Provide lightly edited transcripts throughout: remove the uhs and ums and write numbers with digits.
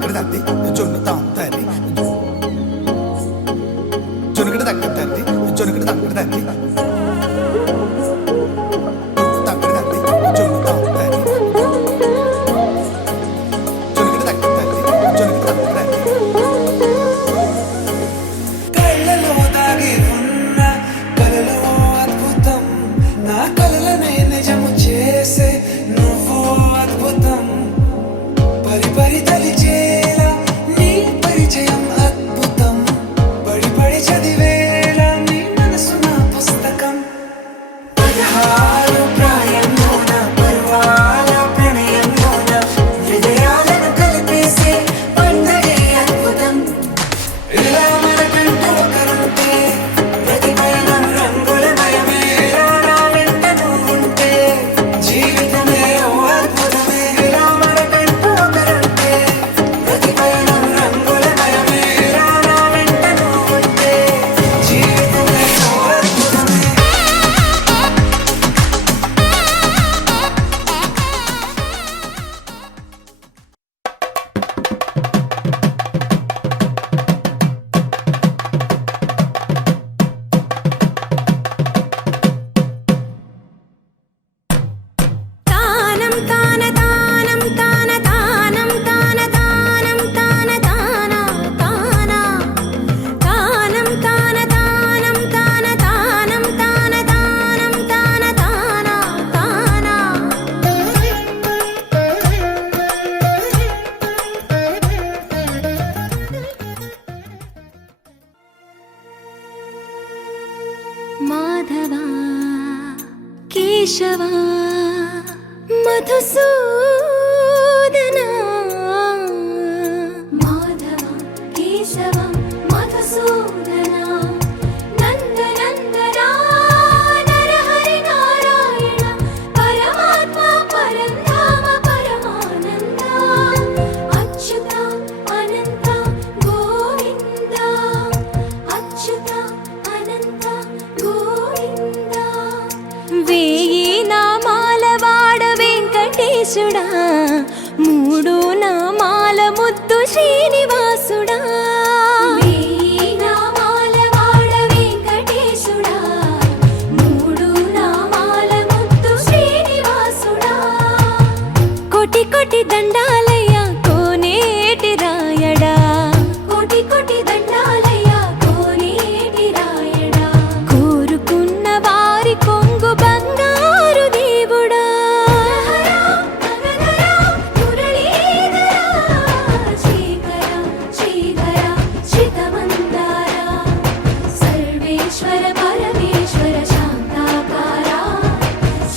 తాకడి తంది జొన్ను తాంతరి జొనుకడి తగ్గ తంది జొనుకడి తగ్గడి తంది తాకడి తంది జొన్ను తాంతరి జొనుకడి తగ్గ తంది జొనుకడి తగ్గడి తంది కళ్ళలో దాగి ఉన్న కలలో అద్భుతం నా కలలనే నిజము చేసే నువ్వు అద్భుతం పరి పరి తలిచేలా నీ పరిచయం అద్భుతం పడి పడి చదివేలా నీ మనసు నా పుస్తకం పదహారు ప్రాయంలోన పర్వాల ప్రణయంలోన హృదయాలను కలిపేసే పండగే అద్భుతం ఇలా మనకంటూ ఒకరుంటే ప్రతి పయనం రంగులమయమే ఇలా నా వెంట నువ్వుంటే జీవితమే ఓ అద్భుతమే ఇలా మనకంటూ ఒకరుంటే ప్రతి పయనం రంగులమయమే ఇలా నా వెంట నువ్వుంటే జీవితమే ఓ అద్భుతమే తానం తాన తానం తాన తానం తాన తానం తాన తాన తాన తానం తాన తానం తాన తానం తాన తానం తాన తాన తాన మాధవా కేశవా మధుసూదనా మాధవ కేశవ మధుసూదనా నందనందనా నరహరి నారాయణ పరమాత్మ పరంధామ పరమానంద అచ్యుత అనంత గోవింద అచ్యుత అనంత గోవింద వేయి నామాల వాడ వెంకటేశుడా మూడు నామాల ముద్దు శ్రీనివాసుడా వేయి నామాల వాడ వెంకటేశుడా మూడు నామాల ముద్దు శ్రీనివాసుడా కోటి కోటి దండాలయ్య కోనేటి రాయడా కోటి కోటి దండాలయ్య కోనేటి రాయడా కోరుకున్న వారి కొంగు బంగారు దేవుడా సర్వేశ్వర పరమేశ్వర శాంతాకార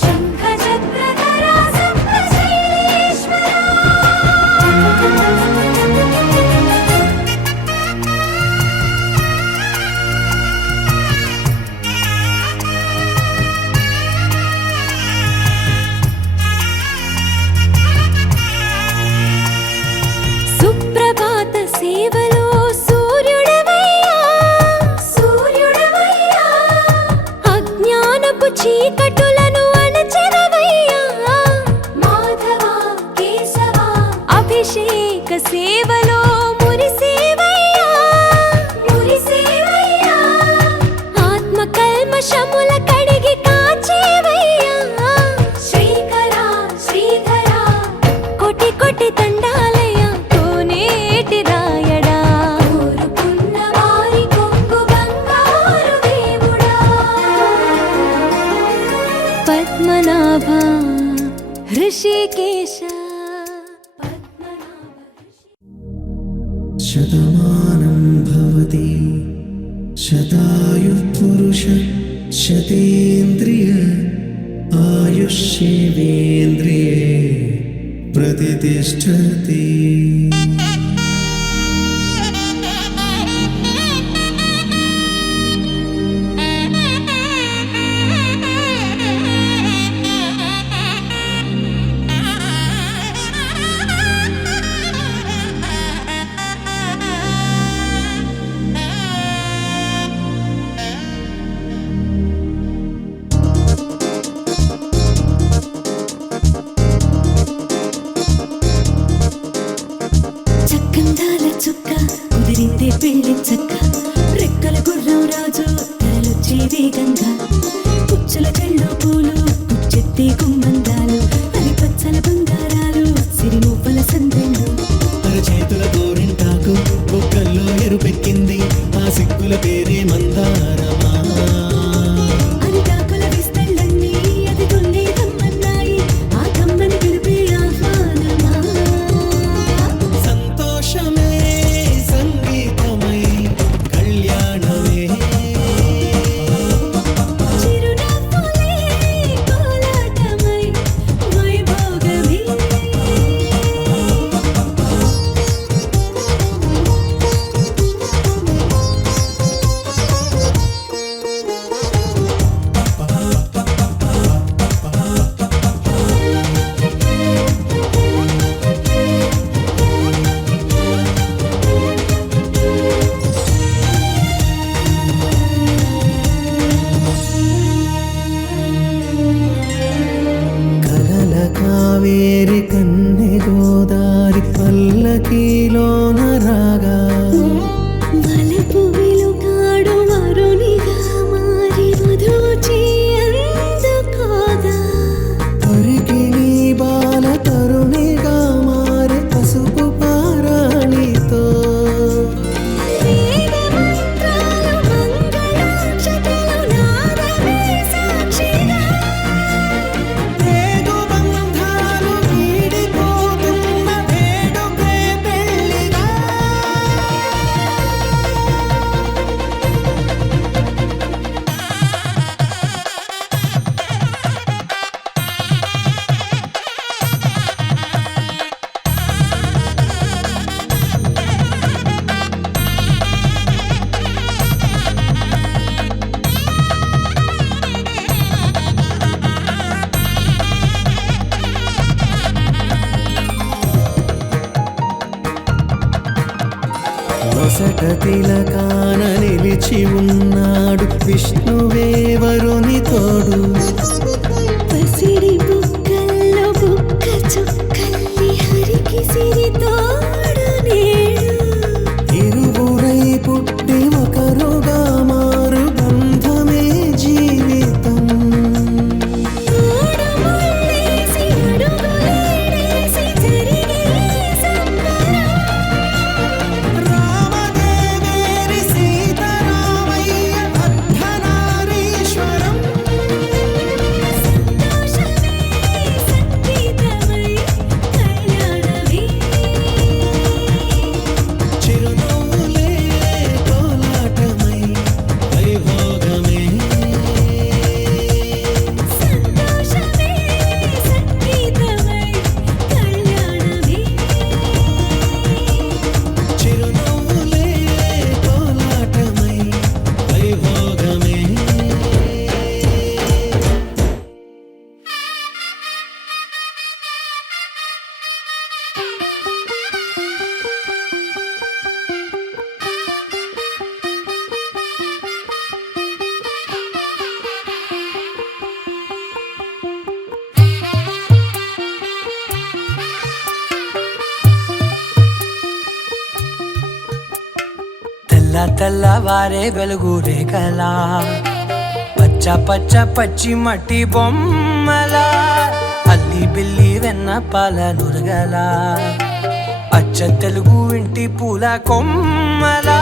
శంఖ చక్రధర సప్తశైలేశ్వర సుప్రభాత సేవలో సూర్యుడవయ్యా సూర్యుడవయ్యా అజ్ఞానపు చీకటులను అణచెదవయ్యా మాధవ కేశవ అభిషేక సేవలో మురిసేవయ్యా మురిసేవయ్యా ఆత్మ కల్మషముల కడిగి కాచేవయ్యా శ్రీకర శ్రీధర కోటి కోటి దండాలయ కోనేటి రాయడా కోరుకున్న వారి కొంగు బంగారు దేవుడా పద్మనాభ హృషికేశ శతమానం భవతి శతాయుః పురుష శతేంద్రియ ఆయుష్యేవేంద్రియే ప్రతిష్టతి దొంగ పుచ్చుల చెళ్ళు పూలు పుచ్చెత్తి కుమ్మందాలు అది పచ్చల బంగారాలు సిరి మువ్వల సందెళ్ళు చేతుల గోరింటాకు బొక్కల్లో ఎరుపెక్కింది ఆ సిగ్గుల పేరే మందారమా అరిటాకుల విస్తళ్ళన్నీ అది కొన్ని కమ్మన్నాయి ఆ కమ్మని పిలిపే ఆహ్వానమా సంతోషమే సంగీతమై కళ్యాణమే చిరునవ్వులే కోలాటమై వైభోగమే కలల కావేరి కన్నె గోదారి పల్లకీలోన రాగా వలపు వెలుగాడు వరునిగా మారి వధూచి అందుకోగా తొరికి నీ బాల తరుణిగా మారే పసుపు పారాణితో వేద మంత్రాలు మంగళాక్షతలు నాదమే సాక్షిగా రేగు బంధాలు వీడిపోతున్న వేడుకే పెళ్ళిగా నొసట తిలకాన నిలిచి ఉన్నాడు విష్ణువే వరుని తోడు పసిడి బుక్కల్లో బుక్క చుక్కల్లి హరికి సిరి తోడు నేడు ఇరువురై పుట్టి ఒకరుగా మారు బంధమే జీవితం తోడు ముళ్ళేసి అడుగులేసి జరిగే సంబరం రామదేవేరి సీతారామయ్య అర్ధనారీశ్వరం సంతోషమే సంగీతమై కళ్యాణమే చిరునవ్వులే కోలాటమై వైభోగమే సంతోషమే సంగీతమై కళ్యాణమే చిరునవ్వులే కోలాటమై వైభోగమే తెల్ల తెల్లవారే వెలుగు రేఖలా పచ్చ పచ్చ పచ్చి మట్టి బొమ్మలా అల్లి బిల్లి వెన్న పాల నురగలా అచ్చ తెలుగు ఇంటి పూల కొమ్మలా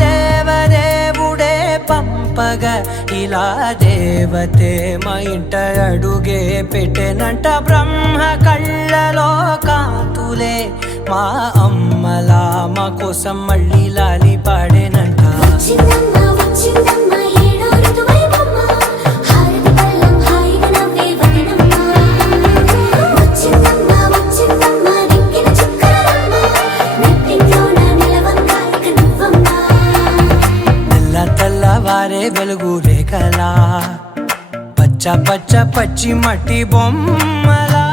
దేవదేవుడే పంపగా ఇలా దేవతే మా ఇంట అడుగే పెట్టెనంట బ్రహ్మ కళ్ళలో కాంతులే మా అమ్మలా మా కోసం మళ్ళీ లాలి పాడేనంట వచ్చిందమ్మ వచ్చిందమ్మ ఏడో ఋతువైవమ్మ హారతి పళ్ళం హాయిగా నవ్వే వదనమ్మ వచ్చిందమ్మ వచ్చిందమ్మ దిక్కిన చుక్కలమ్మ నెట్టింట్లోన నిలవంగా ఇక నువ్వమ్మ తెల్ల తెల్లవారే వెలుగు రేఖలా పచ్చ పచ్చ పచ్చి మట్టి బొమ్మలా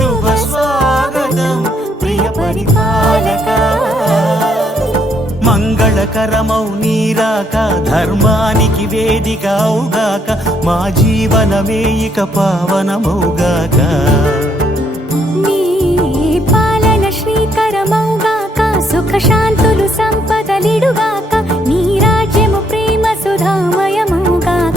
శుభ స్వాగతం ప్రియ పరిపాలక మంగళకరమౌ నీరాక ధర్మానికి వేదిక అవుగాక మా జీవనమే ఇక పావనమౌగాక నీ పాలన శ్రీకరమౌగాక సుఖ శాంతులు సంపదలిడుగాక నీ రాజ్యము ప్రేమ సుధామయమౌగాక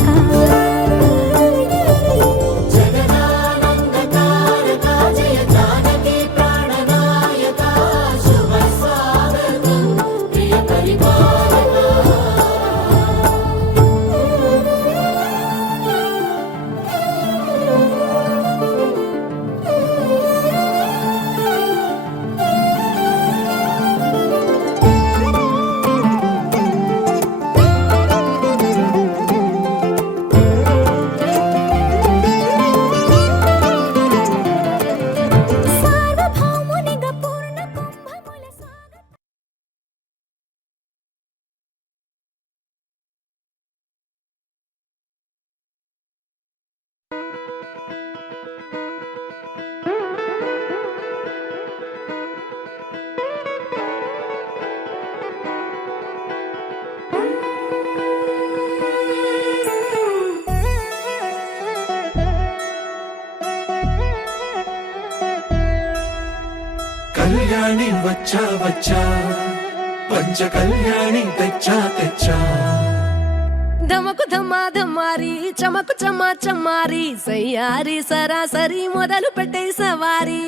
సార్వభౌమునిగా పూర్ణ కుంభముల స్వాగతం. కళ్యాణి వచ్చా వచ్చా పంచ కళ్యాణి తెచ్చా తెచ్చా ధమకు ధమారి చమకు చమా చమ్మారి సయ్యారి సరాసరి మొదలు పెట్టే సవారి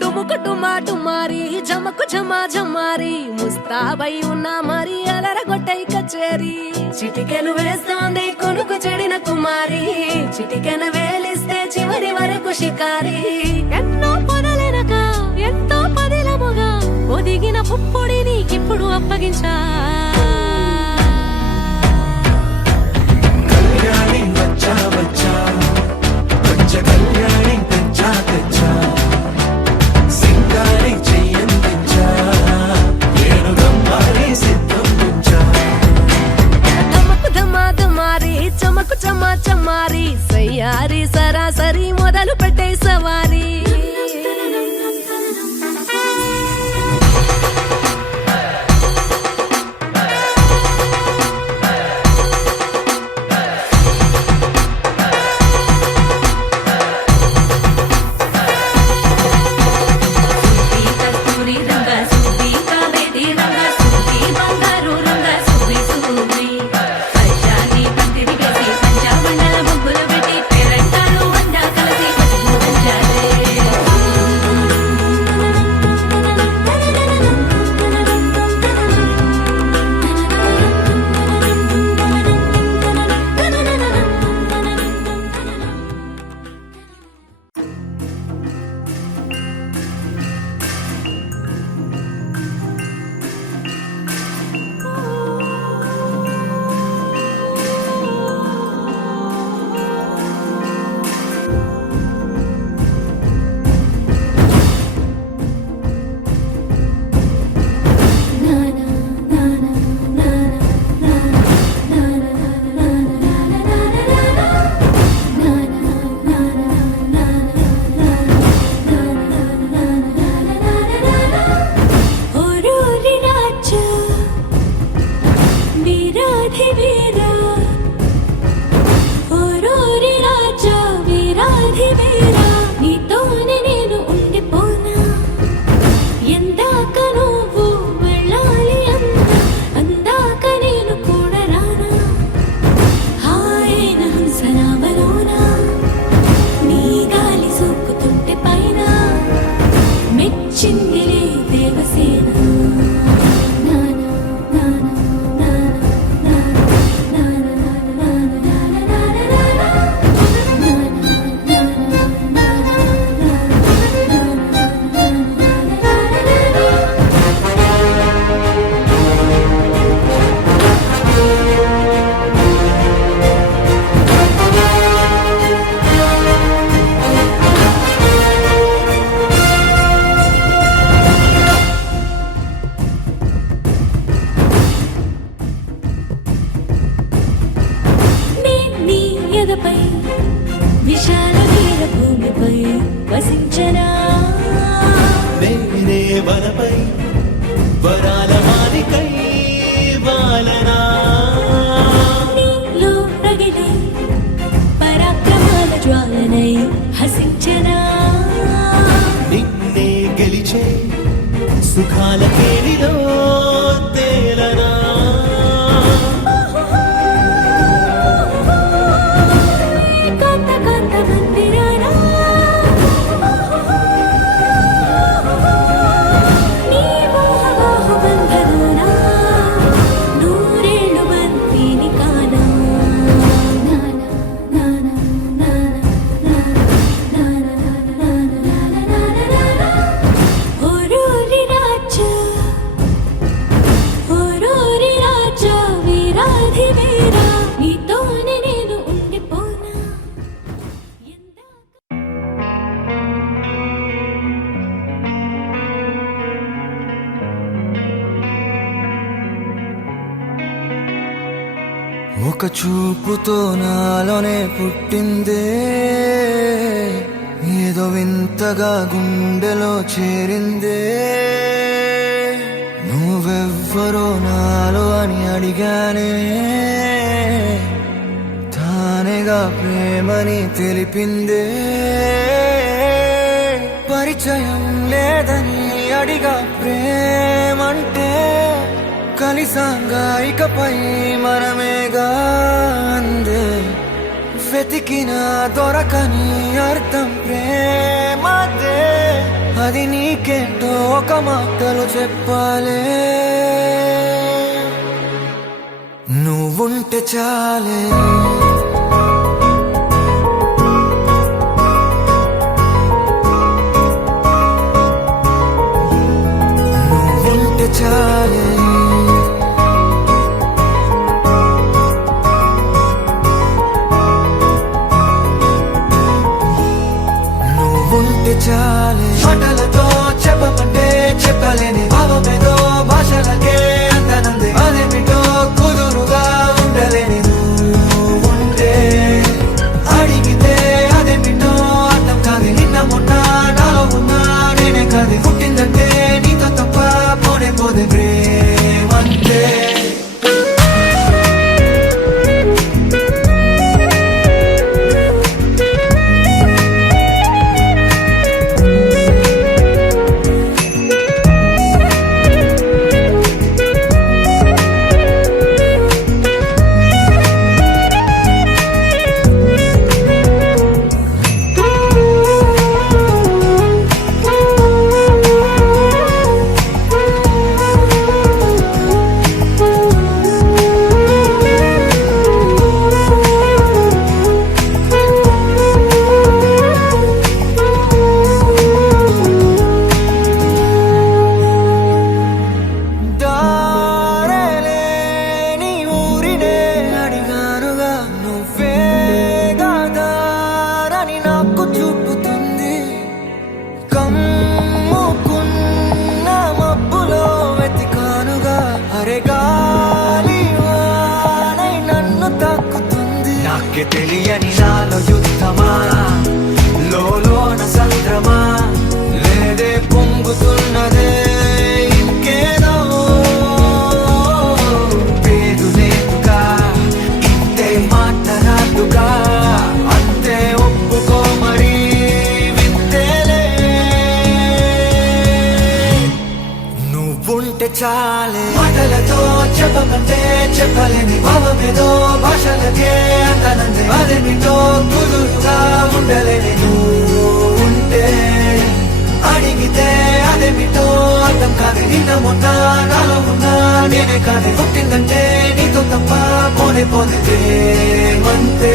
డుముకు టుమా టుమారి జమకు ఝమా ఝమారి ముస్తాబై ఉన్నా మరి అలరగొట్టై కచేరి చిటికెను వేస్తోంది కొనుకు చెడిన కుమారి చిటికెను వేలిస్తే చివరి వరకు షికారి ఎన్నో పొదలెనక ఎంతో పదిలముగా ఒదిగిన పుప్పొడి నీకిప్పుడు అప్పగించా కళ్యాణి వచ్చా వచ్చా పంచ కళ్యాణి తెచ్చా తెచ్చా సింగారి చెయ్యందించా ఏడు గమ్మారి సిద్ధం ఉంచా ధమకు ధమారి చమకు చమా చమ్మారి సయ్యారి సరాసరి మొదలు పెట్టే సవారి భూమిపై వసించనా నేనే వనపై వరాల మాలికై వాలనా నీలో రగిలే పరాక్రమాల జ్వాలనై హసించనా నిన్నే గెలిచే సుఖాల కేలిలో తేలనా కాంత కాంత మందిరానా నీ మోహవాహు బంధనానా నూరేళ్ళు బంతిని కానా నానా నానా నానా నానా నానా నానా ఓరోరి రాజా వీరాధి వీరా నీతోనే నేను ఉండిపోనా ఒక చూపుతో నాలోనే పుట్టిందే ఏదో వింతగా గుండెలో చేరిందే నువ్వెవ్వరో నాలో అని అడిగానే తానేగా ప్రేమని తెలిపిందే పరిచయం లేదని అడిగా ప్రేమంటే కలిసాంగా ఇకపై మనమేగా అందే వెతికిన దొరకని అర్థం ప్రేమదే అది నీకేంటో ఒక మాటలు చెప్పాలే నువ్వుంటే చాలే నువ్వుంటే చాలే నువ్వుంటే చాలే మాటలతో చెప్పమంటే చెప్పలేని భావమేదో భాషలకే అందనందే అదేమిటో కుదురుగా ఉండలేని నువ్వుంటే అడిగితే అదేమిటో అర్థం కాదు నిన్న మొన్న నాలో ఉన్నా నేనే కాదు పుట్టిందంటే నీతో తప్ప పోనే పోదే ప్రేమంటే దారేలేని ఊరినే అడిగానుగా నువ్వే దారని నాకు చూపుతుంది కమ్ముకున్న మబ్బులో వెతికానుగా అరే గాలి వానై నన్ను తాకుతుంది నాకే తెలియని నాలో యుద్ధమా లోన సంద్రమా లేదే పొంగుతున్నదే ఇంకేదో పేరు లేదుగా ఇంతే మాటరాదుగా అంతే ఒప్పుకో మరి వింతేలే నువ్వుంటే చాలే మాటలతో చెప్పమంటే చెప్పలేని భావమేదో భాషలకే అందనందే అదేమిటో కుదురుగా ఉండలేని నువ్వుంటే అడిగితే అదేమిటో అర్థం కాదు నిన్న మొన్న నాలో ఉన్నా నేనే కాదు పుట్టిందంటే నీతో తప్ప పోనే పోనే ప్రేమంతే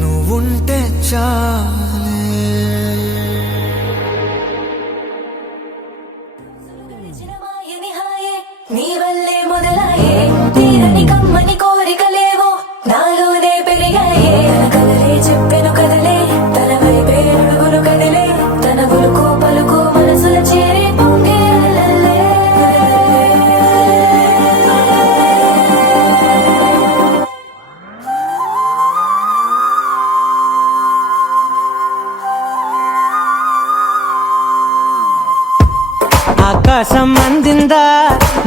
నువ్వుంటే చాలే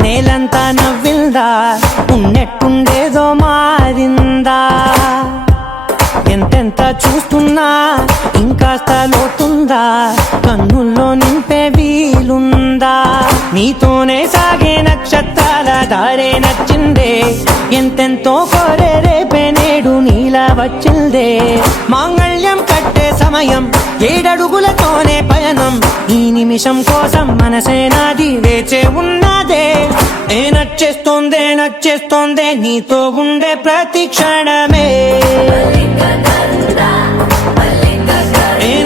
నేలంతా నవ్విందా, ఉన్నట్టుండేదో మారిందా? ఎంతెంత చూస్తున్నా ఇంకాస్త లోతుందా, కన్నుల్లో నింపే వీలుందా? నీతోనే సాగే నక్షత్రాల దారే నచ్చిందే, ఎంతెంతో కోరే రేపే నేడు నీలా వచ్చిందే. మాంగళ్యం కట్టే సమయం, 7 అడుగులతోనే పయనం, ఈ నిమిషం కోసం మనసే నాది వేచే ఉన్నదే. నచ్చేస్తోందే నచ్చేస్తోందే నీతో ఉండే ప్రతి క్షణమే.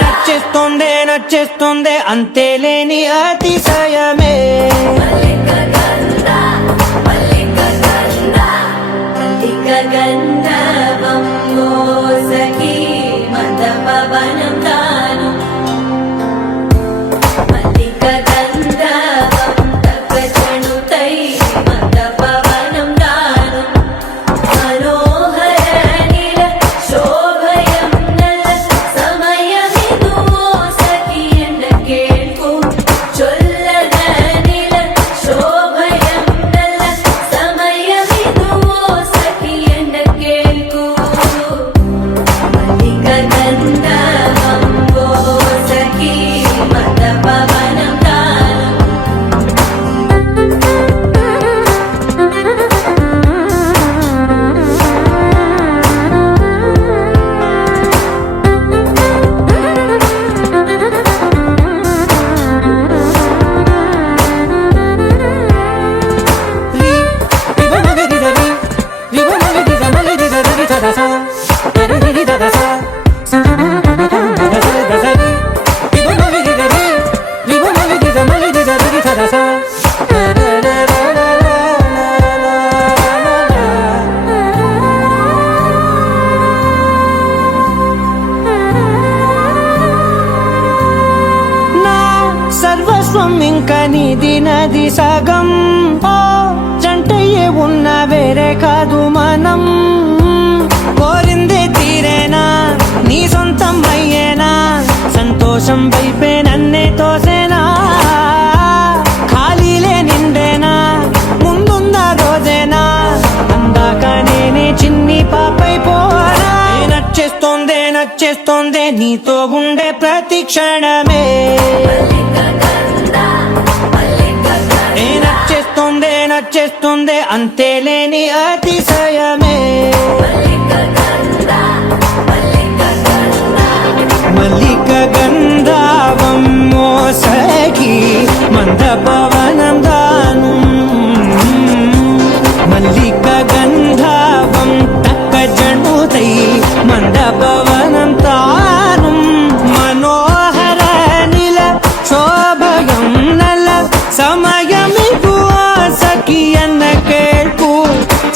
నచ్చేస్తోందే నచ్చేస్తోందే అంతేలేని అతిశయమే. గంధర్వం సఖీ మందపవనం తాను, మల్లిక గంధర్వం తగ్గచణుతై మందపవనం తాను. మనోహర నీల శోభయం నల్ల సమయమిదు సఖీ ఎన్న కేಳ್ಕು. చొల్లద నీల శోభయం నల్ల సమయమిదు సఖీ ఎన్న కేಳ್కు. మల్లిక గంధర్వం సఖీ మందపవనం తాను. నా సర్వస్వం ఇంక నీది నది సగం, ఓ జంటయ్యే ఉన్న వేరే కాదు మనం. కోరిందే తీరేనా, నీ సొంతం అయ్యేనా, సంతోషం వైపే నన్నే తోసేనా? ఖాళీలే నిండేనా, ముందుందా రోజేనా, అందాక నేనే చిన్ని పాపై పోనా? నచ్చేస్తోందే నచ్చేస్తోందే నీతో ఉండే ప్రతి క్షణమే. నచ్చేస్తోందే నచ్చేస్తోందే అంతేలేని అతిశయమే. మల్లిక గంధర్వం సఖీ మందపవనం దాను, మల్లిక గంధర్వం తక్కజణుతై మందపవనం తాను. మనోహర నీల శోభయం నల్ల సమయమిదు సఖీ ఎన్న కేಳ್ಕು.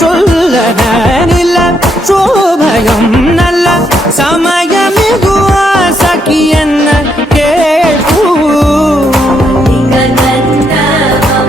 చొల్లద నీల శోభయం నల్ల సమయమిదు సఖీ ఎన్న కేಳ್కు. గంధర్వం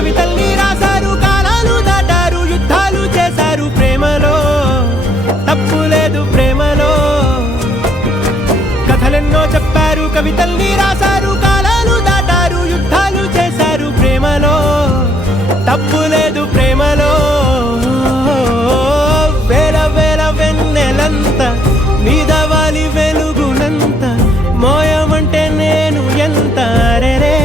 కవితల్ని రాశారు, కాలాలు దాటారు, యుద్ధాలు చేశారు ప్రేమలో, తప్పు లేదు ప్రేమలో. కథలెన్నో చెప్పారు, కవితల్ని రాశారు, కాలాలు దాటారు, యుద్ధాలు చేశారు ప్రేమలో, తప్పు లేదు ప్రేమలో. వేల వేల వెన్నెలంత మీద వాలి వెలుగునంత మోయమంటే నేను ఎంత రే.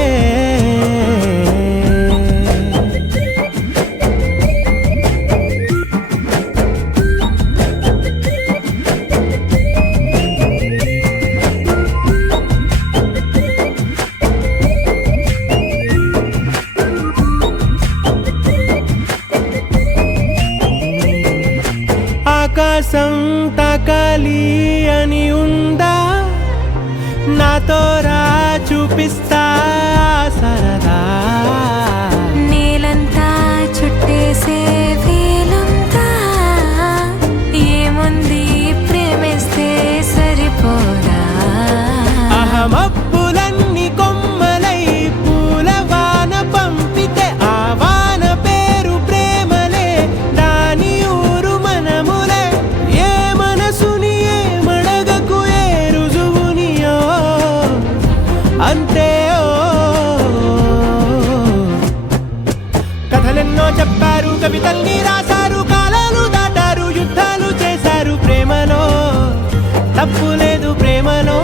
ఆకాశం తాకాలి అని ఉందా, నాతో రా చూపిస్తా సరదా. నేలంతా చుట్టేసే వీలుందా, ఏముంది ప్రేమిస్తే సరిపోదా. అహమప్పులన్నీ కొమ్మలై పూల వాన పంపితే ఆ వాన పేరు ప్రేమలే, దాని ఊరు మనములే. ఏ మనసుని ఏ మడగకు ఏ రుజువునియో అంతే. కథలెన్నో చెప్పారు, కవితల్ని రాశారు, కాలాలు దాటారు, యుద్ధాలు చేశారు ప్రేమలో, తప్పు లేదు ప్రేమలో.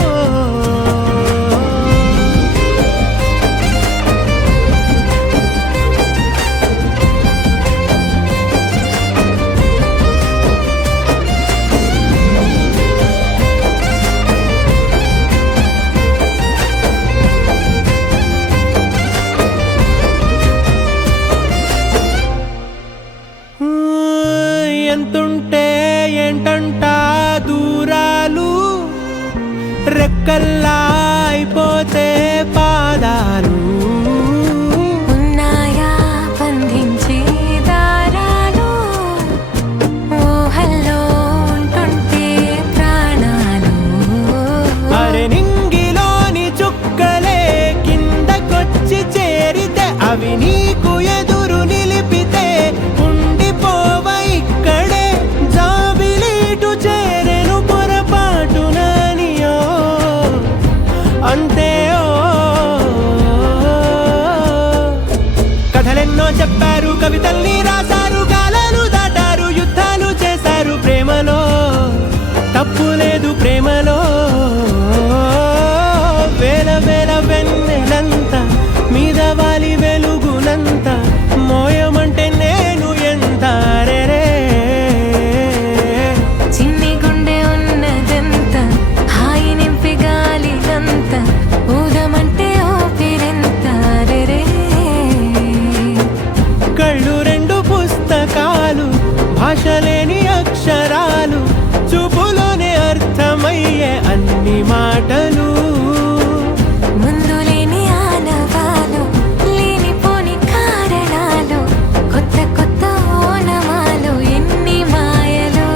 ఎంతుంటే ఏంటంట దూరాలు, రెక్కల్లా అయిపోతే పాదాలు. ఉన్నాయా బంధించే దారాలు, ఊహల్లో ఉంటుంటే ప్రాణాలు. అరే నింగిలోని చుక్కలే కిందకొచ్చి చేరితే, అవి నీకు ఎదురు నిలిపితే ఉండిపోవ ఇక్కడే. జాబిలీటు చేరెను పొరపాటుననియో అంతే. కథలెన్నో చెప్పారు, కవితల్ని రాశారు, కాలాలు దాటారు, యుద్ధాలు చేశారు ప్రేమలో, తప్పు లేదు ప్రేమలో. వేల వేల వెన్నెలంత మీద వాలి వెలుగునంత మోయమంటే నేను ఎంత రే. చిన్ని గుండె ఉన్నదంత హాయి నింపి గాలినంత ఊదమంటే ఊపిరెంత రే. కళ్ళు రెండు పుస్తకాలు, భాష లేని అక్షరాలు, చూపులోనే అర్థమయ్యే అన్ని మాటలు. ముందు లేని ఆనవాలు, లేనిపోని కారణాలు, కొత్త కొత్త ఓనమాలు, ఎన్ని మాయలు.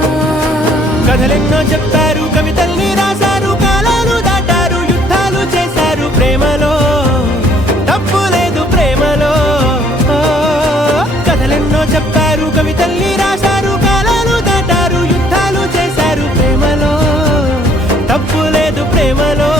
కథలెన్నో చెప్పారు, కవితల్ని రాశారు, కాలాలు దాటారు, యుద్ధాలు చేశారు ప్రేమలో, తప్పు లేదు ప్రేమలో. కథలెన్నో చెప్పారు, కవితల్ని రాశారు, కాలాలు దాటారు, యుద్ధాలు చేశారు ప్రేమలో, తప్పు లేదు ప్రేమలో.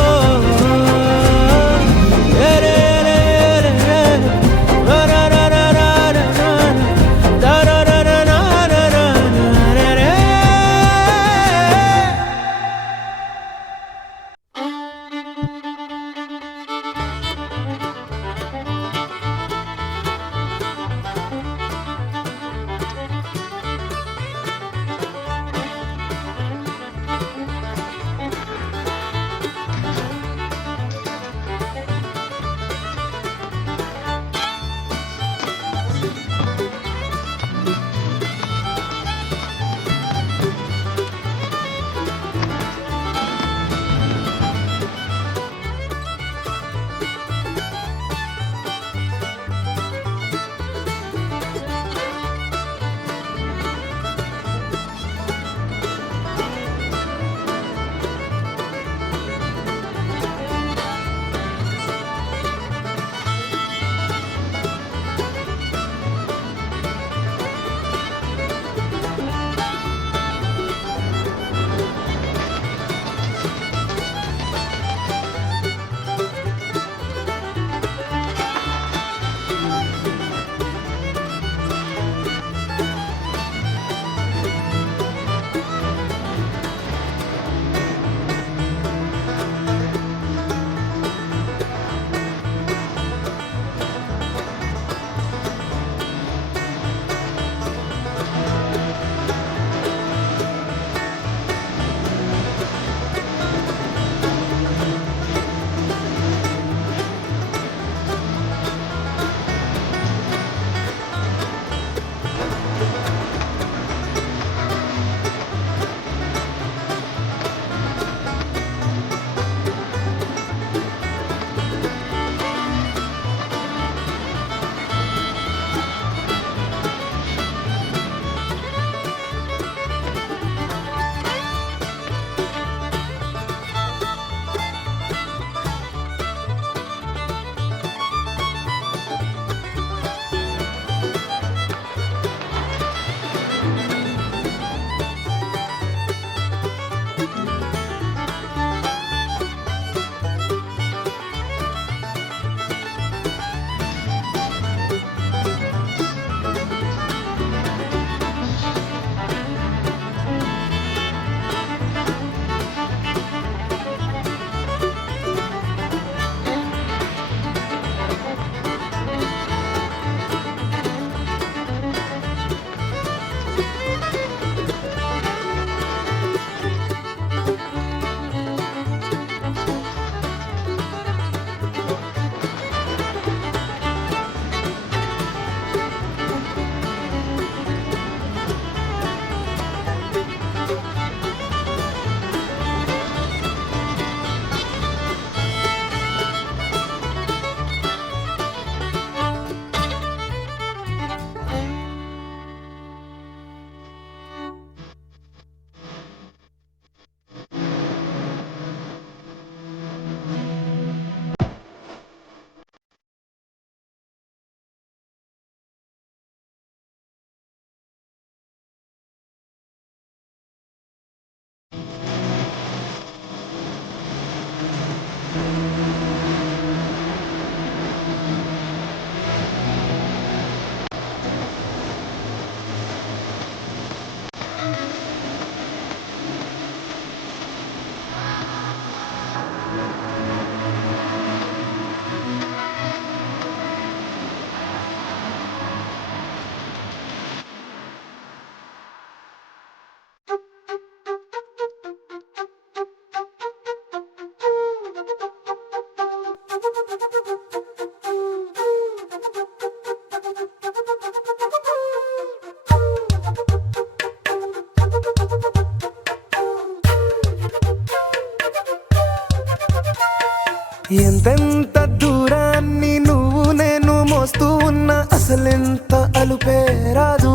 ఎంతెంత దూరాన్ని నువ్వు నేను మోస్తూ ఉన్నా అసలెంత అలుపే రాదు.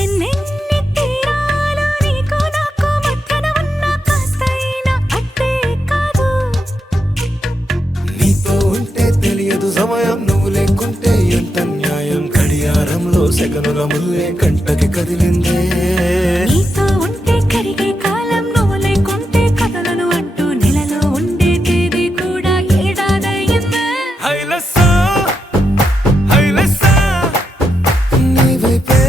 ఎన్నెన్ని తీరాలు నీకు నాకు మధ్యన ఉన్న కాస్తైనా అట్టే కాదు. నీతో ఉంటే తెలియదు సమయం, నువ్వు లేకుంటే ఎంత న్యాయం. గడియారంలో సెకనుల ముల్లే కంటకి కదిలిందే. నీతో ఉంటే కరిగే కాలం, నువ్వు లేకుంటే కథలను అంటూ నెలలో ఉండే తేదీ కూడా ఏడాదయ్యిందే. హైలెస్సా హైలెస్సా నీ వైపే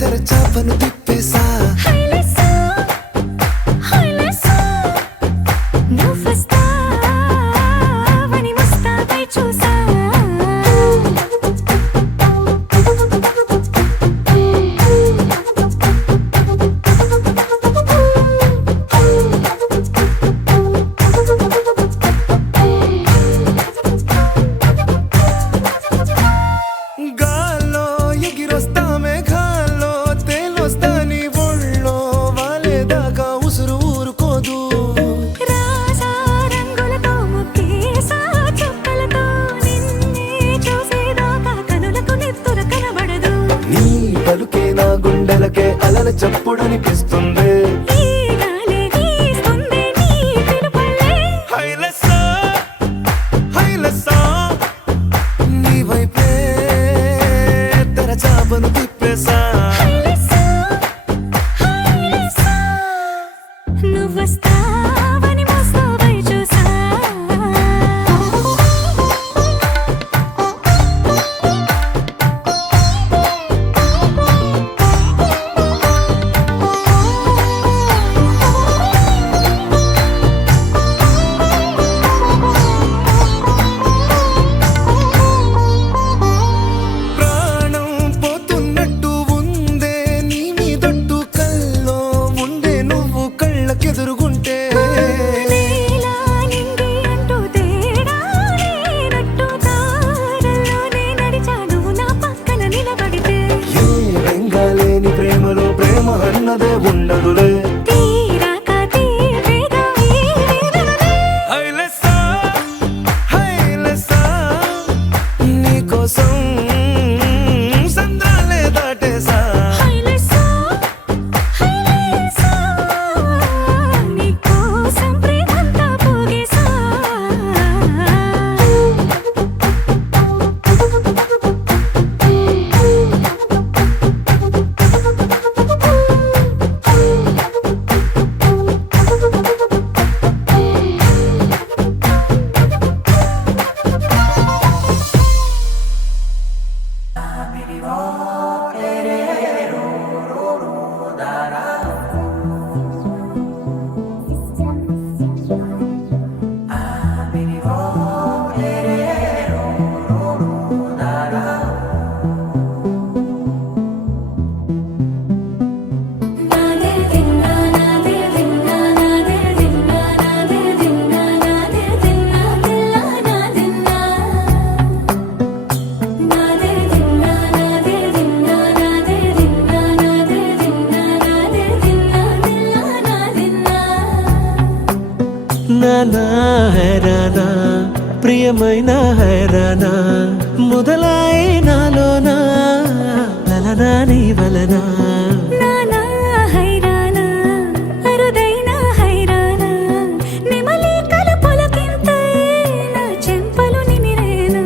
తెరచాపను తిప్పేసా. హైలెస్సా హైలెస్సా నువ్వొస్తావని ముస్తాబై చూసా. గాల్లో ఎగిరొస్తా మేఘాల్లో తేలొస్తా నీ ఒళ్ళో వాలేదాకా ఉసురు ఊరుకోదు. రాజా రంగులతో ముగ్గేసా చుక్కలతో నిన్నే చూసేదాకా కనులకు నెత్తుర కనబడదు. నీ పలుకే నా గుండెలకే అలల చప్పుడనిపిస్తుంది. ఈ గాలి వీస్తుంది నీ పిలుపులే. హైలెస్సా హైలెస్సా నీ వైపే తెరచాపను తిప్పేసా. హైలెస్సా హైలెస్సా నువ్వొస్తావని ముస్తాబై చూసా. ప్రాణం పోతున్నట్టు ఉందే నీ మీదొట్టు కల్లో ఉండే నువ్వు కళ్ళకెదురుగుంటే. నీలా నింగి అంటూ తేడా లేనట్టు తారల్లోనే నడిచా నువ్వు నా పక్కన నిలబడితే. ఏ వెంగాలేని ప్రేమలో ప్రేమ అన్నదే ఉండదులే. తీరాక తీరేగా ఈ వేదననే. హైలెస్సా హైలెస్సా నీకోసం సంద్రాలే దాటేసా. హైలెస్సా హైలెస్సా నీకోసం ప్రేమంతా పోగేసా. నాదే దిన్నా నాదే దిన్నా నాదే దిన్నా నాదే దిన్నా నాదే దిన్నా దిల్లా నాదిన్నా. నాదే దిన్నా నాదే దిన్నా నాదే దిన్నా నాదే దిన్నా నాదే దిన్నా దిల్లా నాదిన్నా. నానా హైరానా ప్రియమైన హైరానా మొదలై నాలోనా వలనా నీ వలనా. నానా హైరానా అరుదైన హైరానా నెమలి కలుపులకింతై నా చెంపలు నిమిరేనా.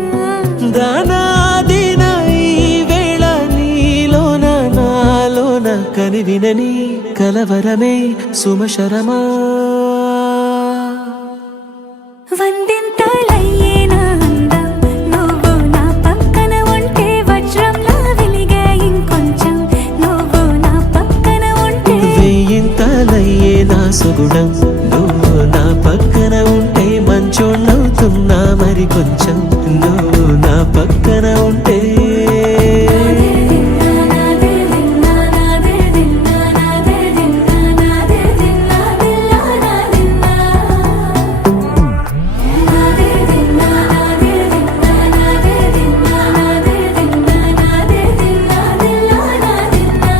దానాదిన ఈ వేళ నీలోన నాలోన కనివినని కలవరమే సుమశరమా. వందింతలయ్యేనా అందం నువ్వు నా పక్కన ఉంటే, వజ్రంలా వెలిగే ఇంకొంచెం నువ్వు నా పక్కన ఉంటే. వెయ్యింతలయ్యే నా సుగుణం నువ్వు నా పక్కన ఉంటే, మంచోళ్ళవుతున్నా మరి కొంచెం నువ్వు నా పక్కన ఉంటే. నాదే దిన్నా నాదే దిన్నా నాదే దిన్నా నాదే దిన్నా దిల్లా నాదిన్నా. నాదే దిన్నా నాదే దిన్నా నాదే దిన్నా నాదే దిన్నా నాదే దిన్నా దిల్లా నాదిన్నా.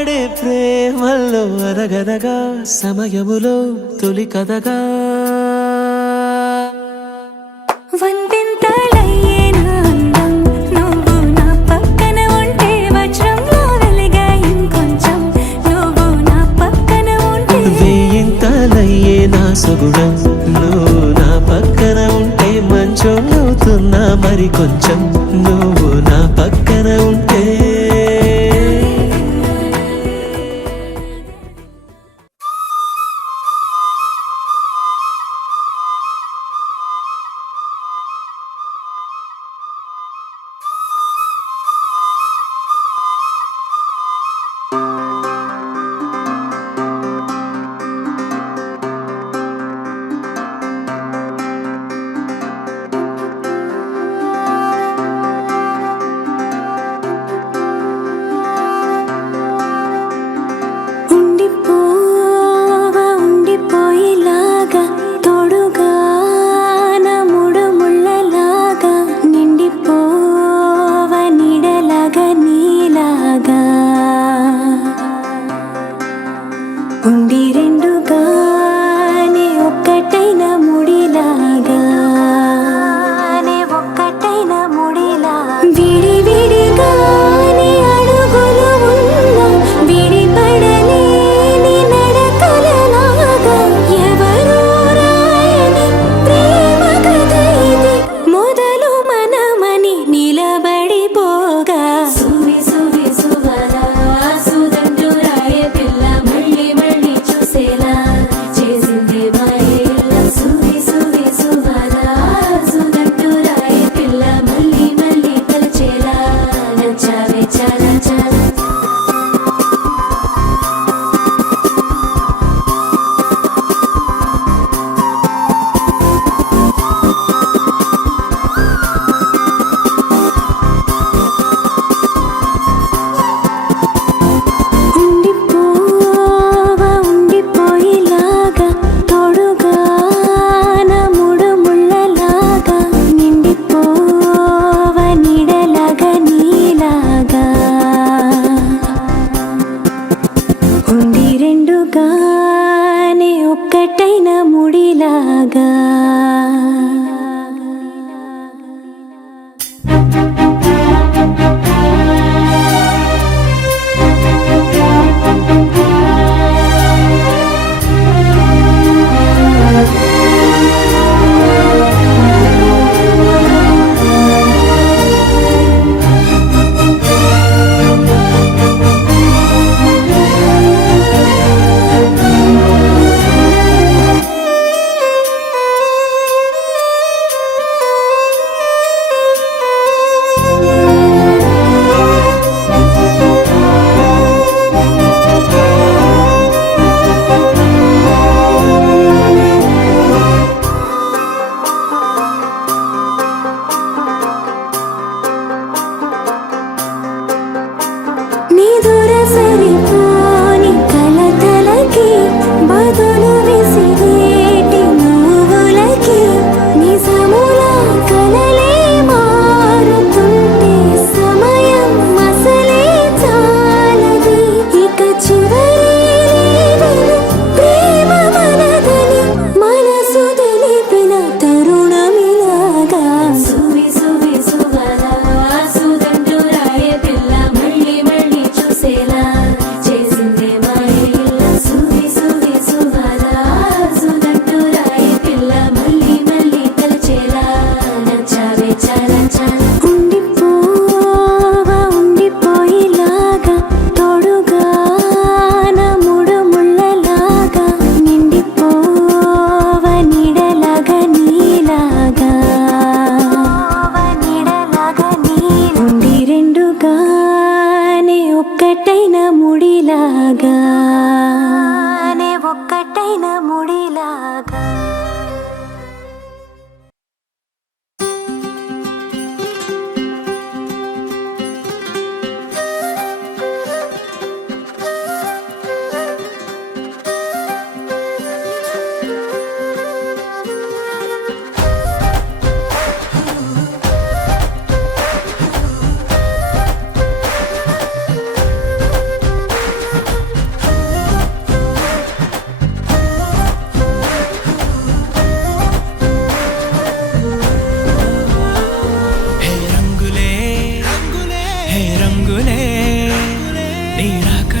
ఆడే ప్రేమల్లో అనగనగా సమయములో తొలి కథగా వందెంతలయ్యేనా అందం నువ్వు నా పక్కన ఉంటే వజ్రంలో వెలిగా ఇంకొంచెం నువ్వు నా పక్కన ఉంటే వేయింతలయ్యే నా సుగుణం నువ్వు నా పక్కన ఉంటే మంచోళ్ళవుతున్నా మరి కొంచెం నువ్వు నా పక్కన ఉంటే ఉండిపోవా ఉండిపోయేలాగా తోడుగా నా మూడు ముళ్ళలాగా నిండిపోవా నీడలాగా నీలాగా ఉండి రెండుగానే ఒక్కటైన ముడిలాగా ఒక్కటైన ముడిలా విడి విడిగానే అడుగులు ఉన్నా విడిపడలేని నడకలలాగా ఎవరూ రాయని ప్రేమ కథ ఇది మొదలు మనమని నిలబడిపోగా సువి సువి సువరా సుదండు రాయే పిల్ల మళ్ళీ మళ్ళీ చూసేలా చేసింది మాయేల సువి సువి సువరా సుదండు రాయే పిల్ల మళ్ళీ మళ్ళీ తలచేలా నచ్చావే చాలా చాలా ఉండిపోవా ఉండిపోయేలాగా తోడుగా నా మూడు ముళ్ళలాగా నిండిపోవా నీడలాగా నీలాగా ఉండి రెండుగానే ఒక్కటైన ముడిలాగా నీ దూర సరిపోని కలతలకి బదులు విసిరేటి నువ్వులకి నిజముల కలలే మారుతుంటే సమయం అసలే చాలది ఇక చివరి ప్రేమ మనదని మనసు తెలిపిన తరుణమిలాగా సువి సువి సువరా సుదండు రాయే పిల్ల మళ్ళీ మళ్ళీ చూసేలా చేసిందే మాయేల సువి సువి సువరా సుదండు రాయే పిల్ల మళ్ళీ మళ్ళీ తలచేలా నచ్చావే చాలా చాలా ఉండిపోవా ఉండిపోయేలాగా తోడుగా నా మూడు ముళ్ళలాగా నిండిపోవా నీడలాగా నీలాగా ఉండి రెండుగానే ఒక్కటైన ముడిలాగా ఒక్కటైన ముడిలాగా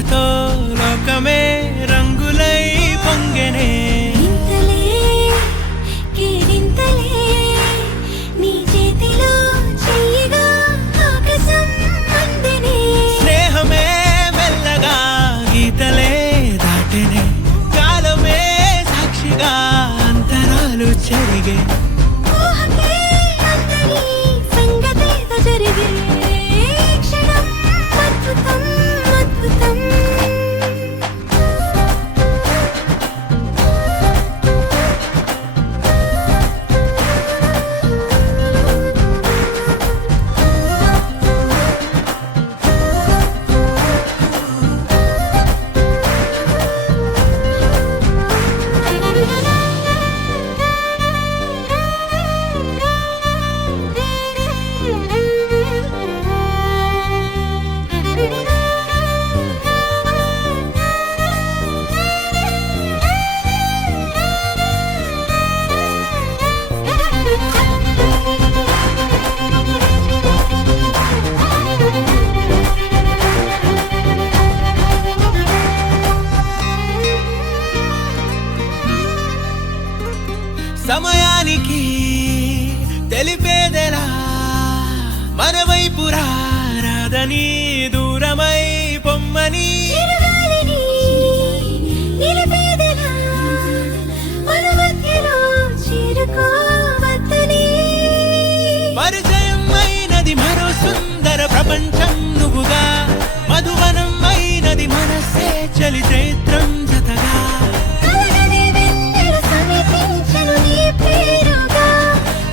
రాకతో లోకమే రంగులై పొంగెనే ఇంతలే కేరింతలే నీ చేతిలో చెయ్యగా ఆకాశం అందెనే స్నేహమే మెల్లగా గీతలే దాటెనే కాలమే సాక్షిగా అంతరాలు చెరిగే ఊహకే అందని సంగతేదో జరిగే క్షణం అద్భుతం అద్భుతం సమయానికి తెలిపేదెలా మన వైపు రాదని దూరమై పొమ్మని చిరుగాలిని నిలిపేదెలా మన మధ్యలో చేరుకోవద్దని పరిచయం అయినది మరో సుందర ప్రపంచం నువ్వుగా మధువనం అయినది మనసే చలి చైత్రం జతగా కలగని వెన్నెల సమితించెను నీ పేరుగా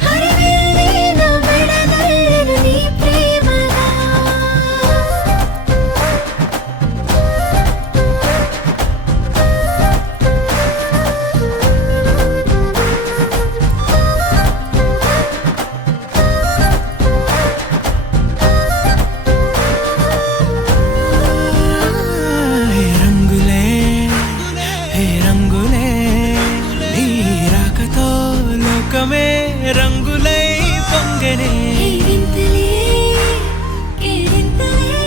హరివిల్లే నా మెడదల్లెను నీ ప్రేమగా హే రంగులే హే రంగులే నీ రాకతో లోకమే రంగులై పొంగెనే కేరింతలే కేరింతలే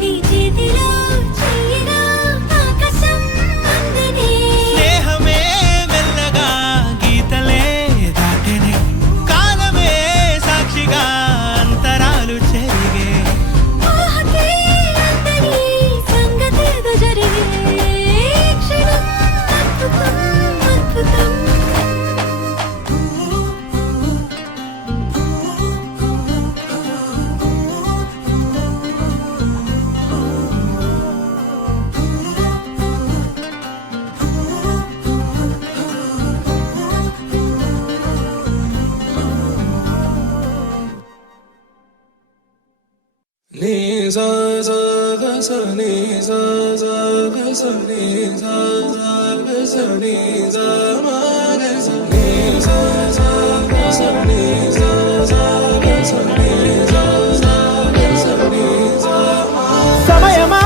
నీ చేతిలో చెయ్యగా ఆకాశం అందెనే స్నేహమే మెల్లగా గీతలే దాటెనే కాలమే సాక్షిగా అంతరాలు చెరిగే ఊహకే అందని సంగతేదో జరిగే క్షణం అద్భుతం అద్భుతం నీ సా సా గ స నీ సా సా గ స నీ సా సా గ స నీ సా మా గ స నీ సా సా గ స నీ సా సా గ స నీ సా సా గ స నీ సా మా సమయమా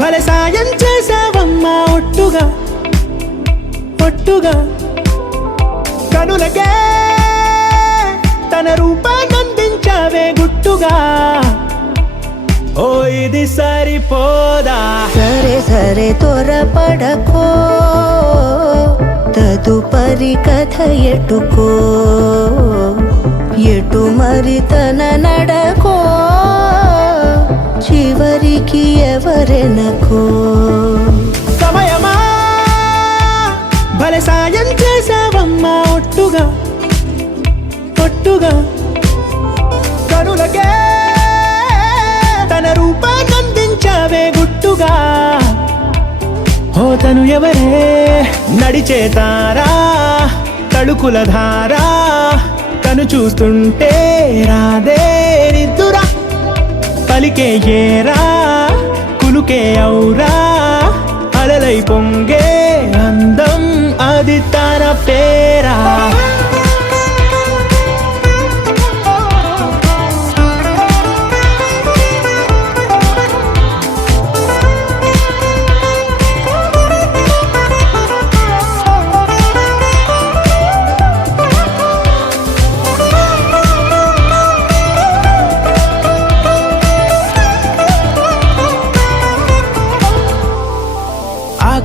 భలే సాయం చేసావమ్మా ఒట్టుగా ఒట్టుగా కనులకే తన రూపాన్నందించావే గుట్టుగా ఓ ఇది సరిపోదా సరే సరే త్వరపడకో తదుపరి కథ ఎటుకో ఎటు మరి తన నడకో చివరికి ఎవరెనకో సమయమా భలే సాయం చేసావమ్మా ఒట్టుగా ఒట్టుగా కనులకే తన రూపాన్నందించావే గుట్టుగా ఓ తను ఎవరే నడిచే తారా తడుకుల ధారా తను చూస్తుంటే రాదే నిద్దురా పలికే ఏరా కులుకే ఔరా అలలై పొంగే అందం అది తన పేరా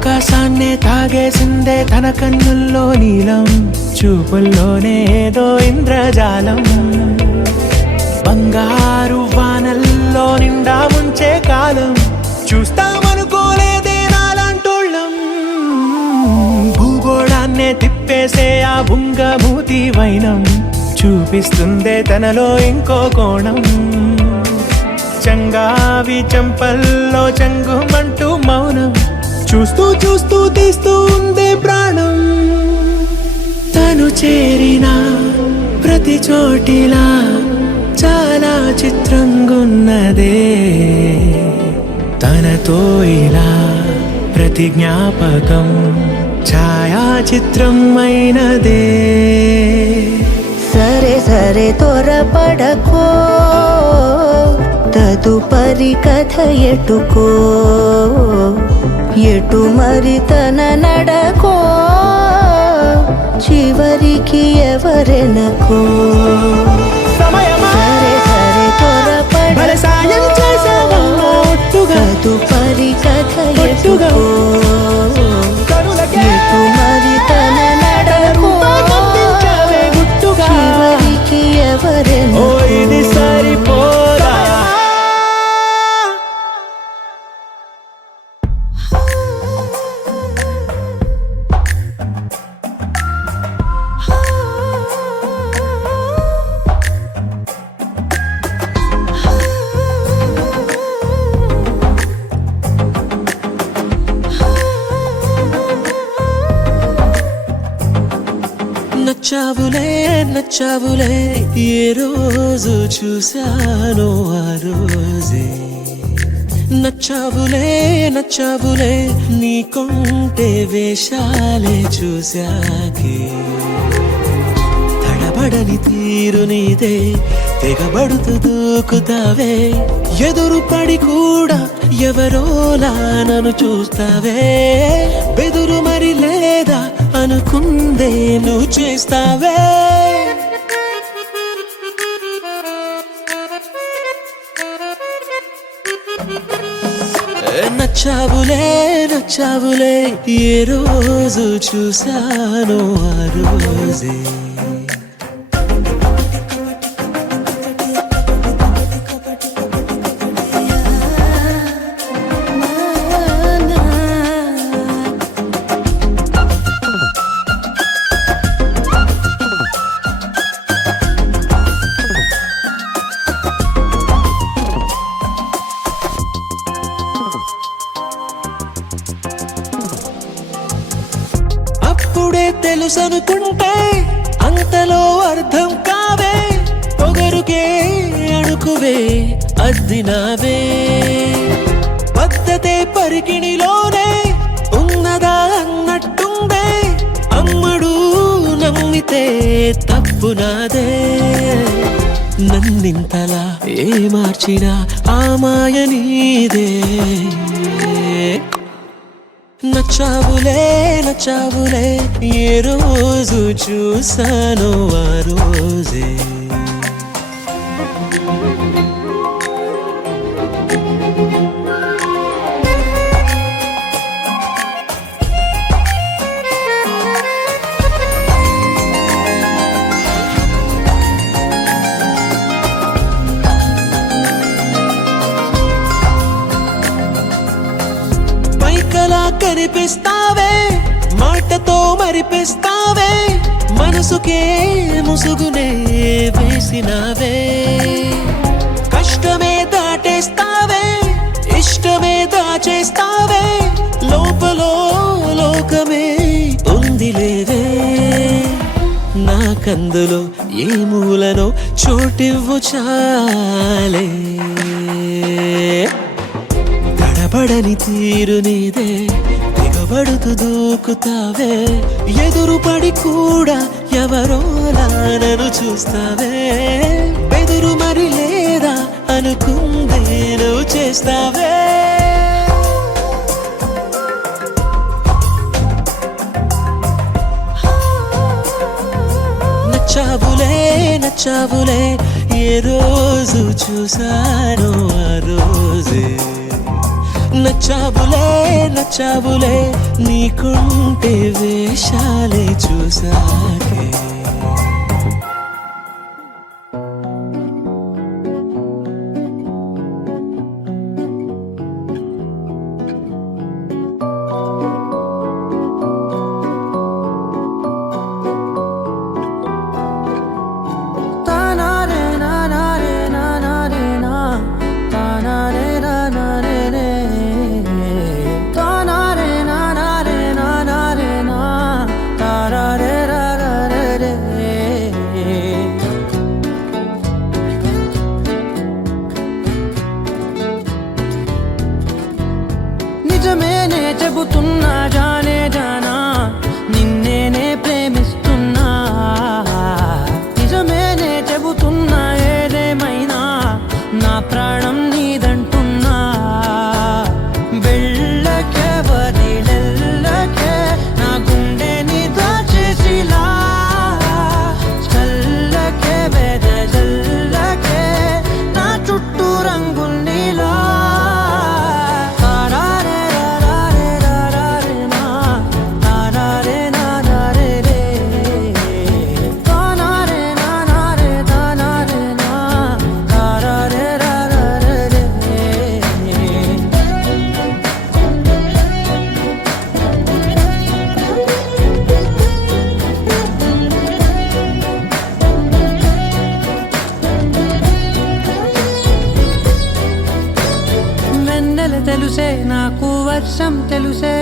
ఆకాశాన్నే తాగేసిందే తన కన్నుల్లో నీలం, చూపుల్లోనే ఏదో ఇంద్రజాలం. బంగారు వానల్లో నిండా ముంచే కాలం, చూస్తామనుకోలేదే నాలాంటోళ్ళం. భూగోళాన్నే తిప్పేసే ఆ బుంగమూతి వైనం, చూపిస్తుందే తనలో ఇంకో కోణం. చంగావి చంపల్లో చంగుమంటూ మౌనం, చూస్తూ చూస్తూ తీస్తూ ఉందే ప్రాణం. తను చేరిన ప్రతి చోటిలా చాలా చిత్రంగున్నదే, తనతో ఇలా ప్రతి జ్ఞాపకం ఛాయాచిత్రం అయినదే. సరే సరే త్వరపడకో, తదుపరి కథ ఎటుకో, ఎటు మరి తన నడకో, చివరికి ఎవరెనకో. సమయమా సరే సరే భలే సాయం చేసావమ్మా ఒట్టుగా, తదుపరి కథ ఒట్టుగా. ఎటుకో, కనులకే ఎటు మరి తన నడకో, పంపించావే గుట్టుగా. చివరికి ఓ ఎవరెనకో. ఇది సరిపోదా. నచ్చావులే నచ్చావులే, ఏ రోజు చూశానో ఆ రోజే. నచ్చావులే నచ్చావులే, నీకుంటే వేషాలే చూశాకే. తడబడని తీరు నీదే, తెగబడుతూ దూకుతావే. ఎదురు పడి కూడా ఎవరోలా నన్ను చూస్తావే. బెదురు మరి లేదా అనుకుందే నువ్వు చేస్తావే. నచ్చావులే నచ్చావులే, ఏ రోజు చూశానో ఆ రోజే. అప్పుడే తెలుసనుకుంటే అంతలో అర్థం కావే. పొగరుకే అణుకువే అద్దినావే. పద్ధతే పరికిణిలోనే ఉన్నదా అన్నట్టుందే. అమ్మడు నమ్మితే తప్పు నాదే. నన్నింతలా ఏ మార్చినా ఆ మాయ నీదే. నచ్చావులే నచ్చావులే, ఏ రోజు చూశానో ఆ రోజే. పైకలా కనిపిస్తావే, మాటతో మరిపిస్తావే. మనసుకే ముసుగునే వేసినావే. కష్టమే దాటేస్తావే, ఇష్టమే దాచేస్తావే. లోపలో లోకమే ఉంది లేవే. నాకందులో ఏ మూలనో చోటివ్వు చాలే. తడబడని తీరు నీదే, తెగబడుతూ దూకుతావే. ఎదురు పడి కూడా ఎవరోలా నన్ను చూస్తావే. బెదురు మరి లేదా అనుకుందే నువ్వు చేస్తావే. నచ్చావులే నచ్చావులే, ఏ రోజు చూశానో ఆ రోజే. నచ్చావులే నీకుంటే వేషాలే చూసాకే నిజమేనే చెబుతున్నా జానే జానా నిన్నేనే ప్రేమిస్తున్నా నిజమేనే చెబుతున్నా ఏదేమైనా నా ప్రాణం నీదంటున్నా వెళ్ళకే వదిలెల్లకే నా గుండెని దాచేసిలా చల్లకే వెదజల్లకే నా చుట్టూ రంగుల్నిలా తెలుసే నాకు వర్షం తెలుసే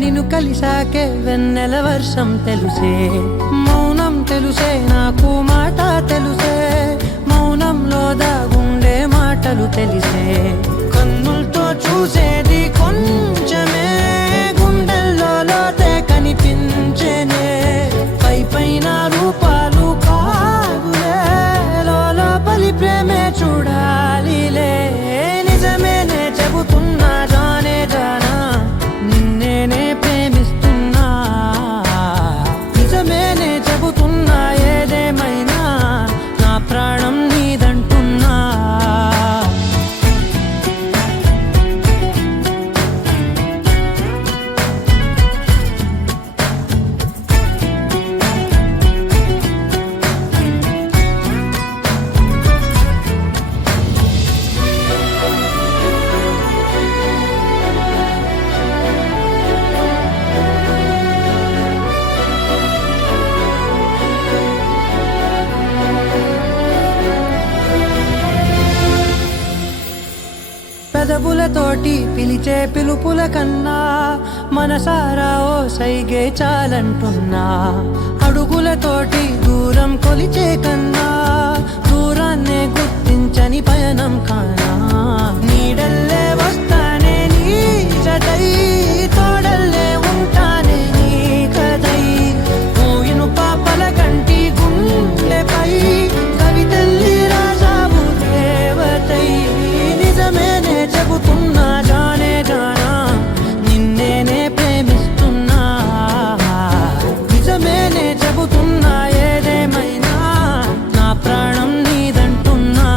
నిన్ను కలిసాకే వెన్నెల వర్షం తెలుసే మౌనం తెలుసే నాకు మాట తెలుసే మౌనంలో దాగుండే మాటలు తెలిసే కన్నులతో చూసేది కొంచెమే గుండెల్లో లోతే కనిపించేనే పైన రూపాలు కాదులే లోపలి ప్రేమే చూడాలిలే నిజమేనే చెబుతున్నా జానే జానా నిన్నేనే ప్రేమిస్తున్నా నిజమేనే చెబుతున్నా ఏదేమైనా నా ప్రాణం నీదంటున్నా పెదవులతోటి పిలిచే పిలుపుల కన్నా మనసారా ఓ సైగే చాలంటున్నా అడుగులతోటి దూరం కొలిచే కన్నా దూరాన్నే గుర్తించని పయనం కానా నీడల్లే వస్తానే నీ జతై తోడల్లే ఉంటానే నీ కదై మోయిను పాపల కంటి గుండెపై కవితల్లి రాజావు దేవతై నిజమేనే చెబుతున్నా జానే జానా నిన్నేనే ప్రేమిస్తున్నా నిజమేనే చెబుతున్నా ఏదేమైనా నా ప్రాణం నీదంటున్నా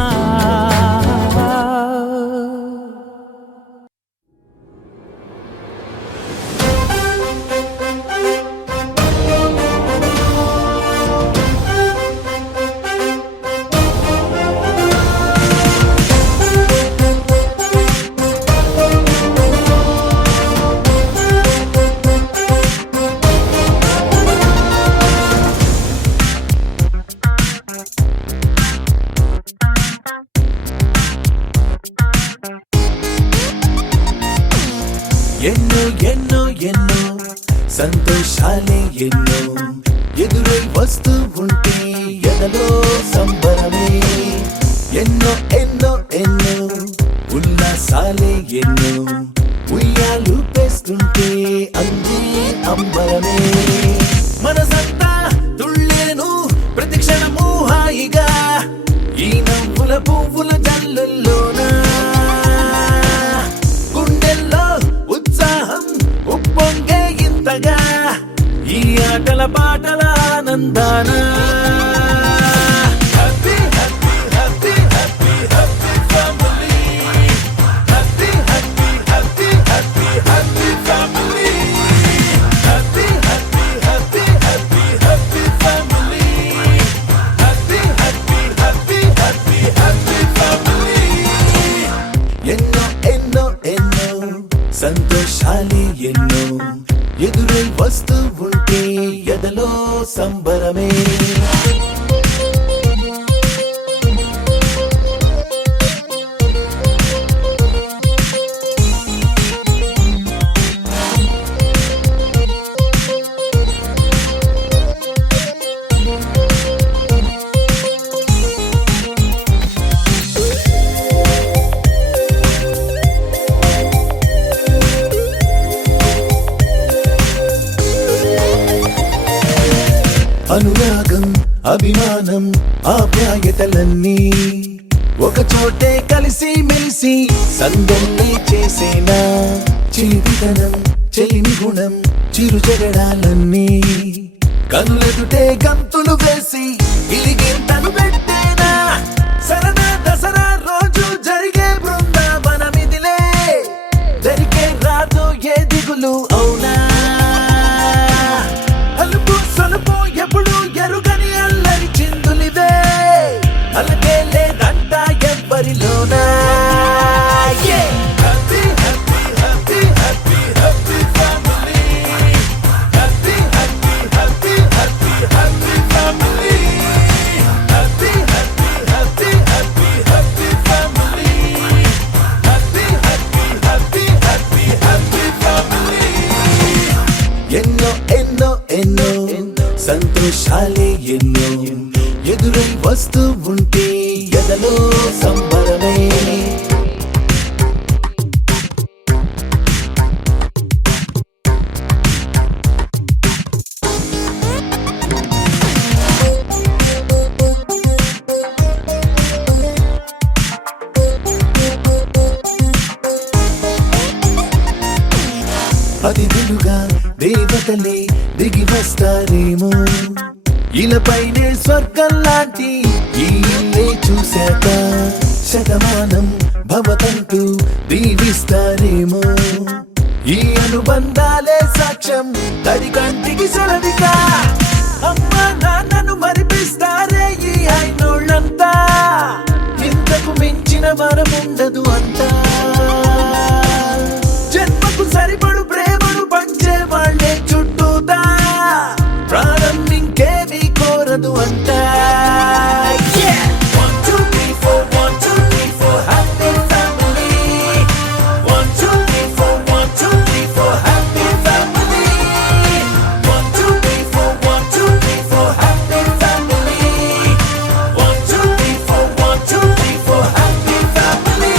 ఎన్నో సంతోషాలే ఎన్నో ఎదురై వస్తూ ఉంటే ఎదలో సంబరమే ఎన్నో ఉల్లాసాలే ఎన్నో ఉయ్యాలు పేస్తుంటే అందే అంబరమే మనసంతా తుళ్ళేను ప్రతి క్షణము హాయిగా ఈ నవ్వుల పువ్వుల జల్లుల్లోనా గుండెల్లో ఉత్సాహం ఉప్పొంగే ఇంతగా ఈ ఆటల పాటల ఆనందానా happy family happy సంతోషాలే ఎన్నో ఎదురై వస్తూ ఉంటే ఎదలో సంబరమే. అనురాగం అభిమానం ఆప్యాయతలన్నీ ఒక చోటే కలిసి మెలిసి సందల్లే చేసేనా చిలిపితనం చెలిమి గుణం చిరు జగడాలన్నీ కనులెదుటే గంతులు వేసి ఇలిగింతను పెట్టేనా సరదా దసరా రోజు జరిగే బృందావనమిదిలే జరిగే రాదు ఏ దిగులు అవునా అలుపు సొలుపు ఎప్పుడు ఎరుగని అల్లరి చిందులిదే అలకే లేదంట ఎవ్వరిలోనా. Happy, happy, happy, happy, happy family. Happy, happy, happy, happy, happy family. Happy, happy, happy, happy, happy family. Happy, happy, happy, happy, happy family. ఎన్నో ఎన్నో ఎన్నో సంతోషాలే ఎన్నో ఎదురై వస్తూ ఉంటే ఎదలో సంబరమే. అతిథులుగా దేవతలే దిగి వస్తారేమో ఇలపైనే స్వర్గం లాంటి ఈ ఇల్లే చూశాక శతమానం భవతంటూ దీవిస్తారేమో ఈ అనుబంధాలే సాక్ష్యం తడి కంటికి సెలవిగా అమ్మ నాన్నను మరిపిస్తారే ఈ అయినోళ్ళంతా ఇంతకు మించిన వరముండదు అంతా జన్మకు సరిపడు ప్రేమను పంచే వాళ్ళే చుట్టూతా ప్రాణం ఇంకేమీ కోరదు అంటా. One, two, three, four, 1, 2, 3, 4, happy family. 1, 2, 3, 4, 1, 2, 3, 4, happy family. 1, 2, 3, 4, 1, 2, 3, 4, happy family. 1, 2, 3, 4, 1, 2, 3, 4, happy family.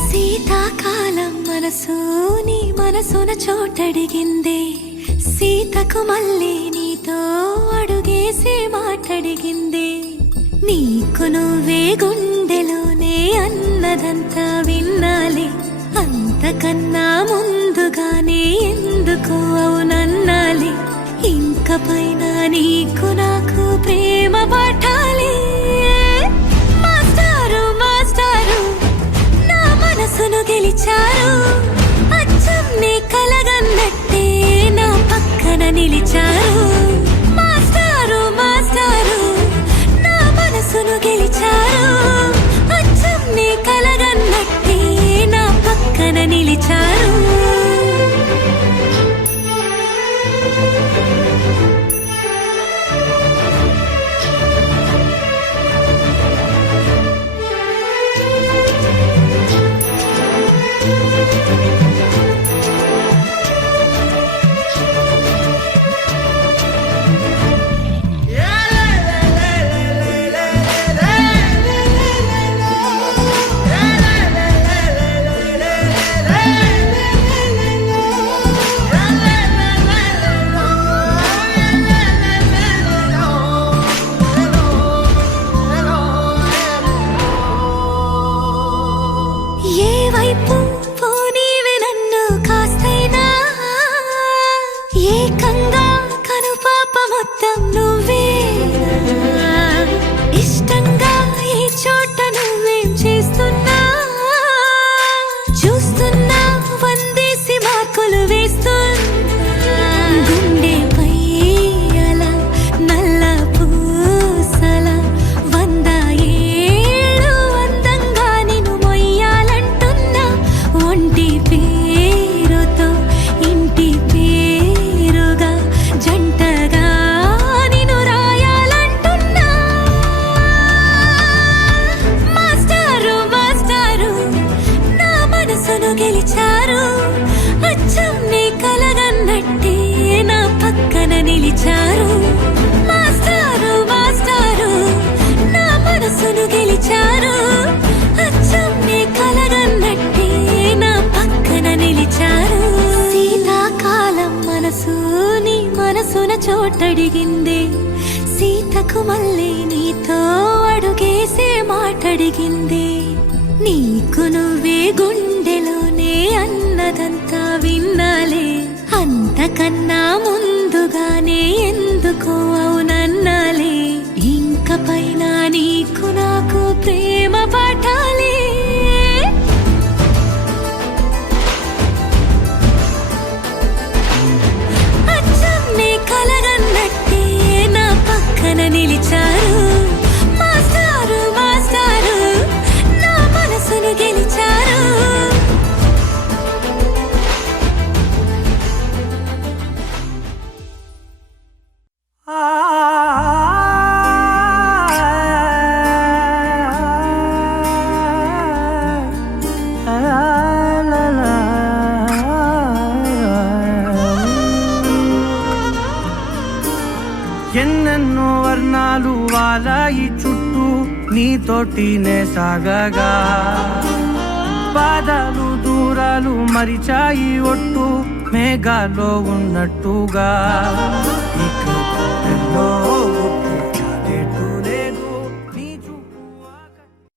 శీతాకాలం మనసు నీ మనసున చోటడిగిందే సీతకు మళ్ళీ నీతో అడుగేసి మాటడిగిందే నీకు నువ్వే గుండెలోనే అన్నదంతా విన్నాలే అంతకన్నా ముందుగానే ఎందుకు అవునన్నాలే ఇంక పైన నీకు నాకు ప్రేమ పట్టాలి మాస్టారు మాస్టారు నా మనసును గెలిచారు అచ్చం నీ కలగన్నట్టే నా పక్కన నిలిచారు మాస్టారు మాస్టారు నా మనసును గెలిచారు అచ్చం నీ కలగన్నట్టే నా పక్కన నిలిచారు సీతకు మళ్ళీ నీతో అడుగేసే మాటడిగింది. నీకు నువ్వే గుండెలోనే అన్నదంతా విన్నాలే, అంతకన్నా ముందుగానే ఎందుకో అవునన్నాలే. ఇంక పైన నీకు నాకు ప్రేమ పాఠాలే. అచ్చం నీ కలగన్నట్టే నా పక్కన నిలిచారు మాస్టారు మాస్టారు, నా మనసును గెలిచారు. ఎన్నెన్నో వర్ణాలు వాలాయి చుట్టూ నీతోటినే సాగగా, పాదాలు దూరాలు మరిచాయి ఒట్టు మేఘాలో ఉన్నట్టుగా. ఇక